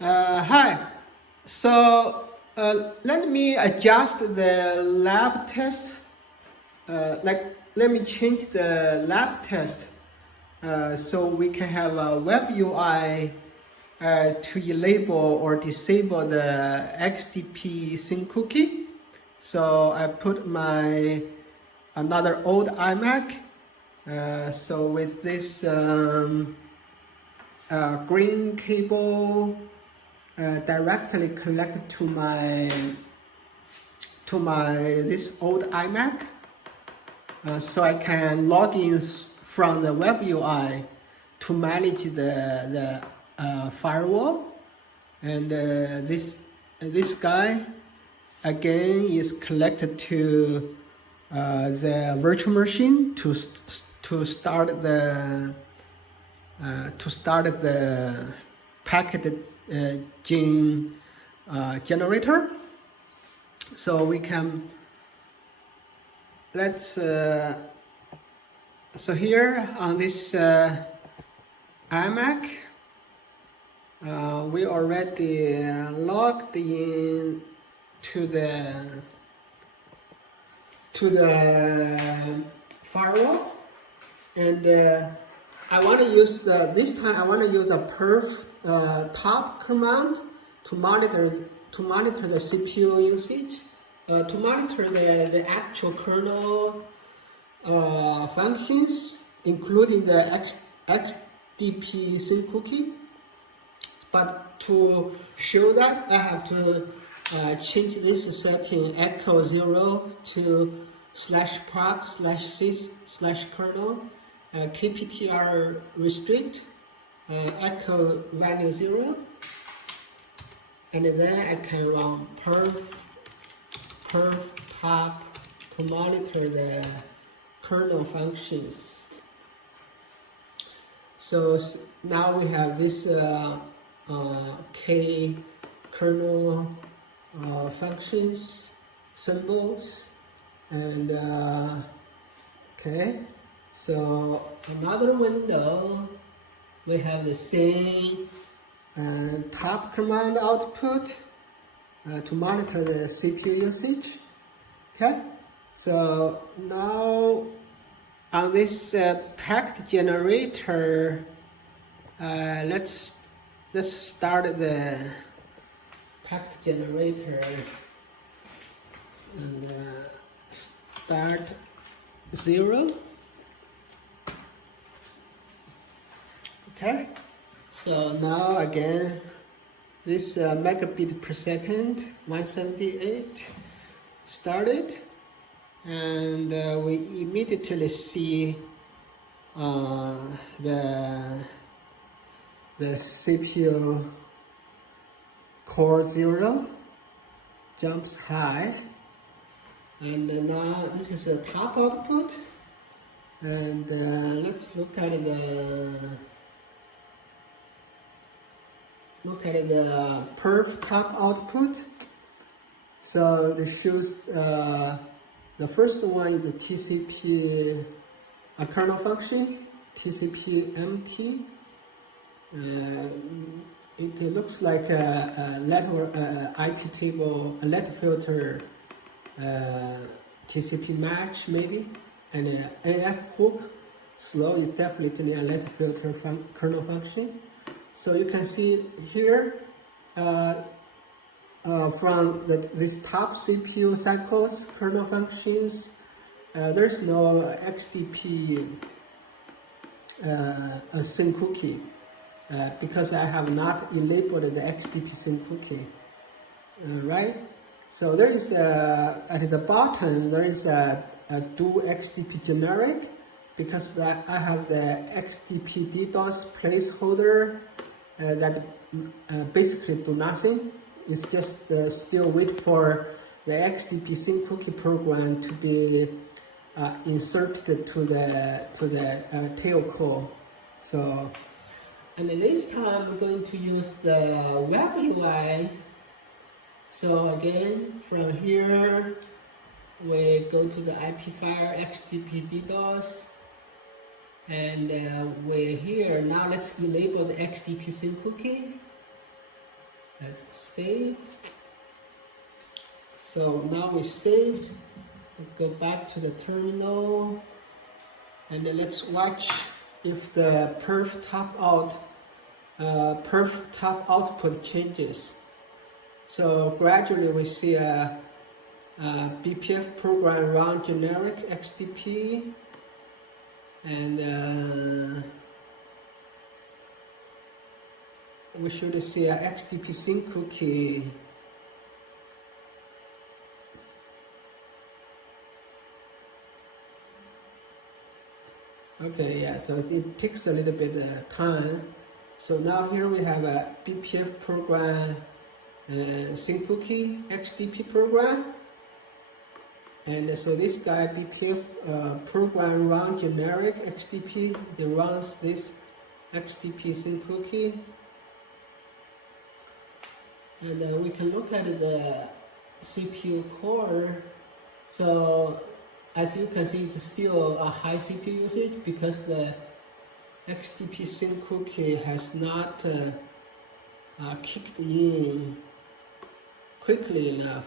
Hi. So let me adjust the lab test. Let me change the lab test so we can have a WebUI to enable or disable the XDP SYN cookie. So I put my another old iMac. So with this green cable directly connected to my this old iMac, so I can log in from the WebUI to manage the firewall, and this guy again is connected to the virtual machine to start the Pktgen generator. So we can so here on this iMac, we already logged in to the firewall, and I want to use this time I want to use a perf top command to monitor the CPU usage, to monitor the actual kernel functions, including the XDP SYN cookie. But to show that, I have to change this setting echo 0 to /proc/sys/kernel kptr restrict echo value 0, and then I can run perf top to monitor the kernel functions. So now we have this k kernel functions symbols, and okay, so another window, we have the same top command output to monitor the CPU usage. Okay, so now on this pact generator, let's start the pact generator and start 0. Okay, so now again this megabit per second 178 started, and we immediately see the CPU core 0 jumps high, and now this is a top output, and let's look at the perf top output. So this shows the first one is the TCP kernel function, TCP MT. It looks like a letter IP table, a let filter TCP match maybe, and AF hook slow is definitely a let filter kernel function. So you can see here from this top CPU cycles kernel functions, there's no XDP SYN cookie because I have not enabled the XDP SYN cookie, right? So there is at the bottom there is a do XDP generic, because I have the XDP DDoS placeholder that basically do nothing. It's just still wait for the XDP SYN cookie program to be inserted to the tail call. So, and this time we're going to use the WebUI. So again, from here we go to the IP file XDP DDoS, and we're here. Now let's enable the XDP SYN cookie. Let's save. So now we saved. We go back to the terminal, and then let's watch if the perf top output changes. So gradually we see a BPF program run generic XDP, and we should see a XDP SYN cookie. Okay, yeah, so it takes a little bit time. So now here we have a BPF program SYN cookie XDP program. And so this guy BPF program run generic XDP, it runs this XDP SYN cookie. And we can look at the CPU core. So as you can see, it's still a high CPU usage because the XDP SYN cookie has not kicked in quickly enough.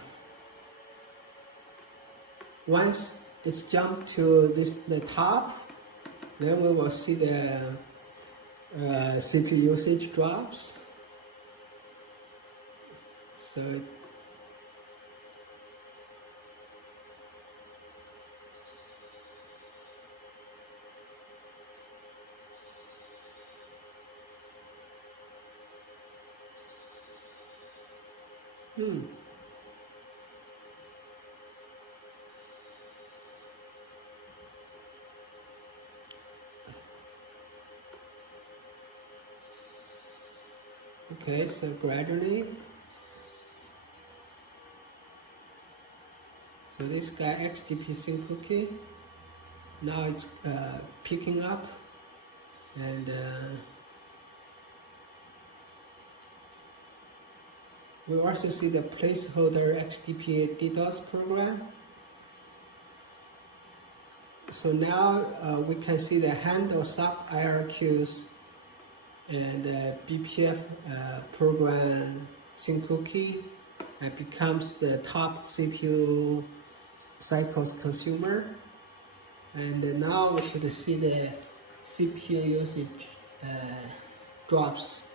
Once it's jumped to the top, then we will see the CPU usage drops. So okay, so gradually. So this guy XDP SYN cookie, now it's picking up, and we also see the placeholder XDP DDoS program. So now we can see the handle soft IRQs and BPF program SYN cookie becomes the top CPU cycles consumer. And now we should see the CPU usage drops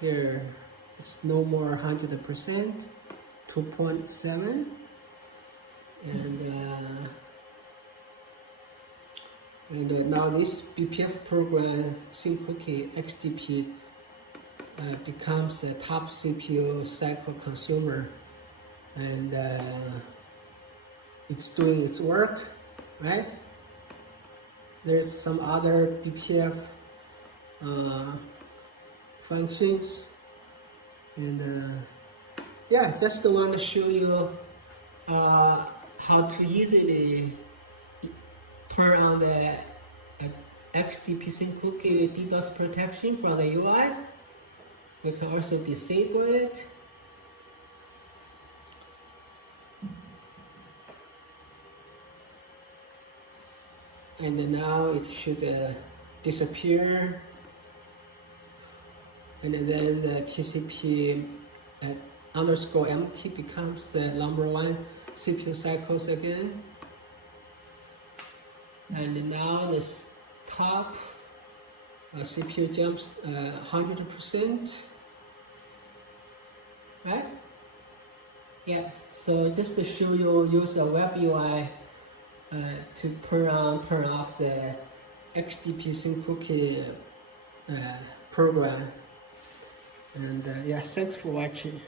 here. It's no more 100%, 2.7, and now this BPF program SYN cookie XDP becomes the top CPU cycle consumer, and it's doing its work, right? There's some other BPF functions. And yeah, just want to show you how to easily turn on the XDP SYN cookie with DDoS protection from the UI. We can also disable it. And now it should disappear. And then the TCP underscore empty becomes the #1 CPU cycles again. And now this top CPU jumps 100%, right? Yeah, so just to show you, use a WebUI to turn on, turn off the XDP SYN cookie program. And yeah, thanks for watching.